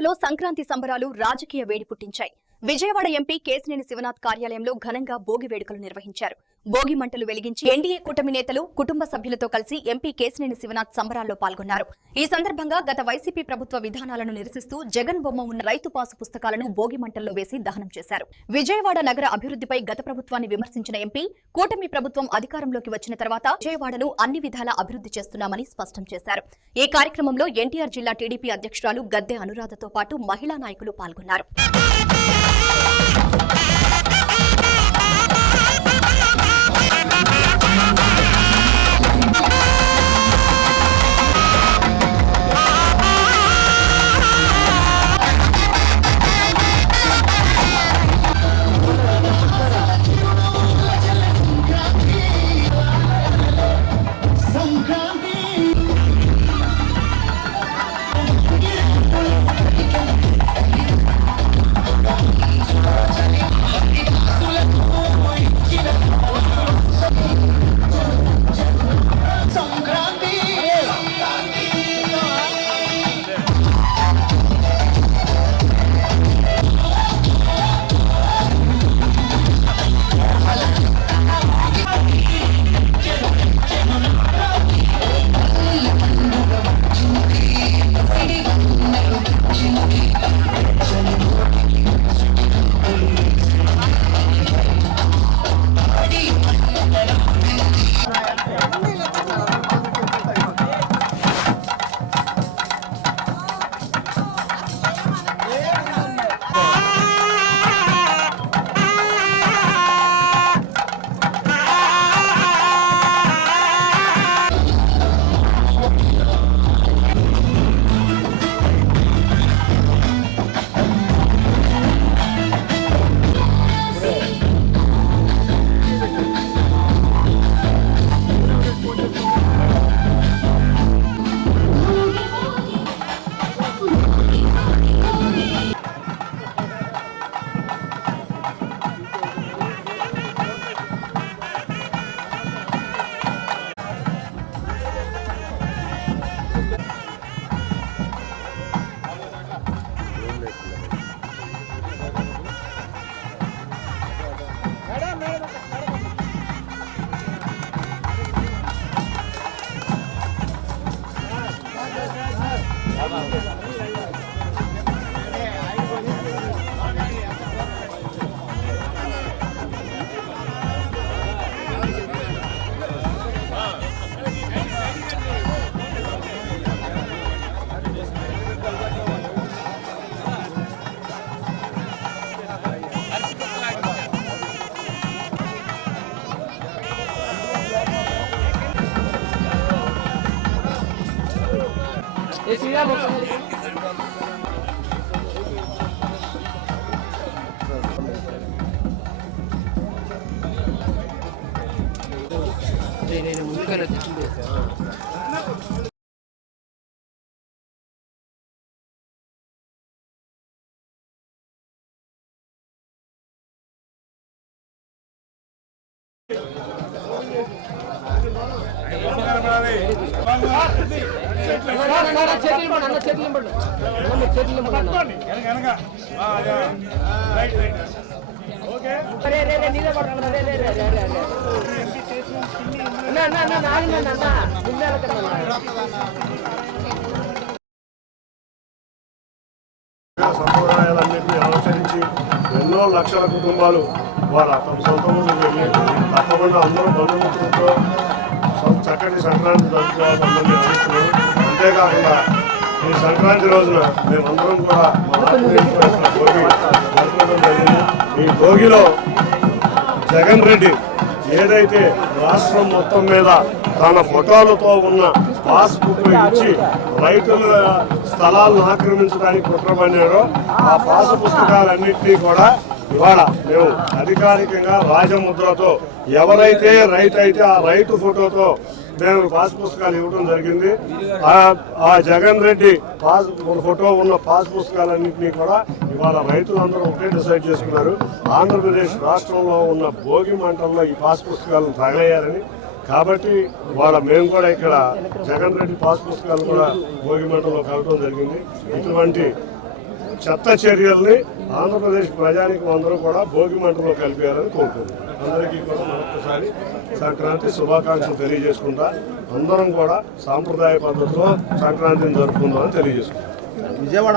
విజయవాడలో సంక్రాంతి సంబరాలు రాజకీయ వేడి పుట్టించాయి. విజయవాడ ఎంపీ కేశినేని శివనాథ్ కార్యాలయంలో ఘనంగా భోగి వేడుకలు నిర్వహించారు. భోగి మంటలు వెలిగించి ఎన్డీఏ కూటమి నేతలు, కుటుంబ సభ్యులతో కలిసి ఎంపీ కేశినేని శివనాథ్ సంబరాల్లో పాల్గొన్నారు. ఈ సందర్భంగా గత వైసీపీ ప్రభుత్వ విధానాలను నిరసిస్తూ జగన్ బొమ్మ ఉన్న రైతు పాసు పుస్తకాలను భోగి మంటల్లో వేసి దహనం చేశారు. విజయవాడ నగర అభివృద్ధిపై గత ప్రభుత్వాన్ని విమర్శించిన ఎంపీ, కూటమి ప్రభుత్వం అధికారంలోకి వచ్చిన తర్వాత విజయవాడను అన్ని విధాలా అభివృద్ధి చేస్తున్నామని స్పష్టం చేశారు. ఈ కార్యక్రమంలో ఎన్టీఆర్ జిల్లా టీడీపీ అధ్యక్షురాలు గద్దె అనురాధతో పాటు మహిళా నాయకులు పాల్గొన్నారు. సంప్రదాయాలన్నింటినీ అనుసరించి ఎన్నో లక్షల కుటుంబాలు వాళ్ళ తమ సొంత ఊళ్ళు వెళ్ళి తప్పకుండా అందరూ బంధుమిత్రులతో చక్కటి సంక్రాంతి జరుపుకోవాలని ఆశిస్తున్నాను. అంతేకాకుండా ఈ సంక్రాంతి రోజున మేమందరం కూడా భోగి జరుపుకోవడం జరిగింది. ఈ భోగిలో జగన్ రెడ్డి ఏదైతే రాష్ట్రం మొత్తం మీద తన ఫోటోలతో ఉన్న పాస్బుక్ ఇచ్చి రైతుల స్థలాలను ఆక్రమించడానికి కుట్ర పన్నారో ఆ పాస్ పుస్తకాలన్నింటినీ కూడా ఇవాళ మేము అధికారికంగా రాజముద్రతో ఎవరైతే రైతు అయితే ఆ రైతు ఫోటోతో మేము పాస్ పుస్తకాలు ఇవ్వడం జరిగింది. ఆ జగన్ రెడ్డి ఫోటో ఉన్న పాస్ పుస్తకాలన్నింటినీ కూడా ఇవాళ రైతులందరూ ఒకటే డిసైడ్ చేసుకున్నారు. ఆంధ్రప్రదేశ్ రాష్ట్రంలో ఉన్న భోగి మంటల్లో ఈ పాస్ పుస్తకాలను తగలేయాలని. కాబట్టి మేము కూడా ఇక్కడ జగన్ రెడ్డి పాస్ పుస్తకాలు కూడా భోగి మంటల్లో కలగడం జరిగింది. ఇటువంటి చెత్త చర్యల్ని ఆంధ్రప్రదేశ్ ప్రజానికి అందరూ కూడా భోగి మంటలో కలిపారని కోరుకుంటున్నాం. అందరికీ కూడా మరొకసారి సంక్రాంతి శుభాకాంక్షలు తెలియజేసుకుంటా అందరం కూడా సాంప్రదాయ పద్ధతిలో సంక్రాంతిని జరుపుకుందామని తెలియజేసుకుంటాం. విజయవాడ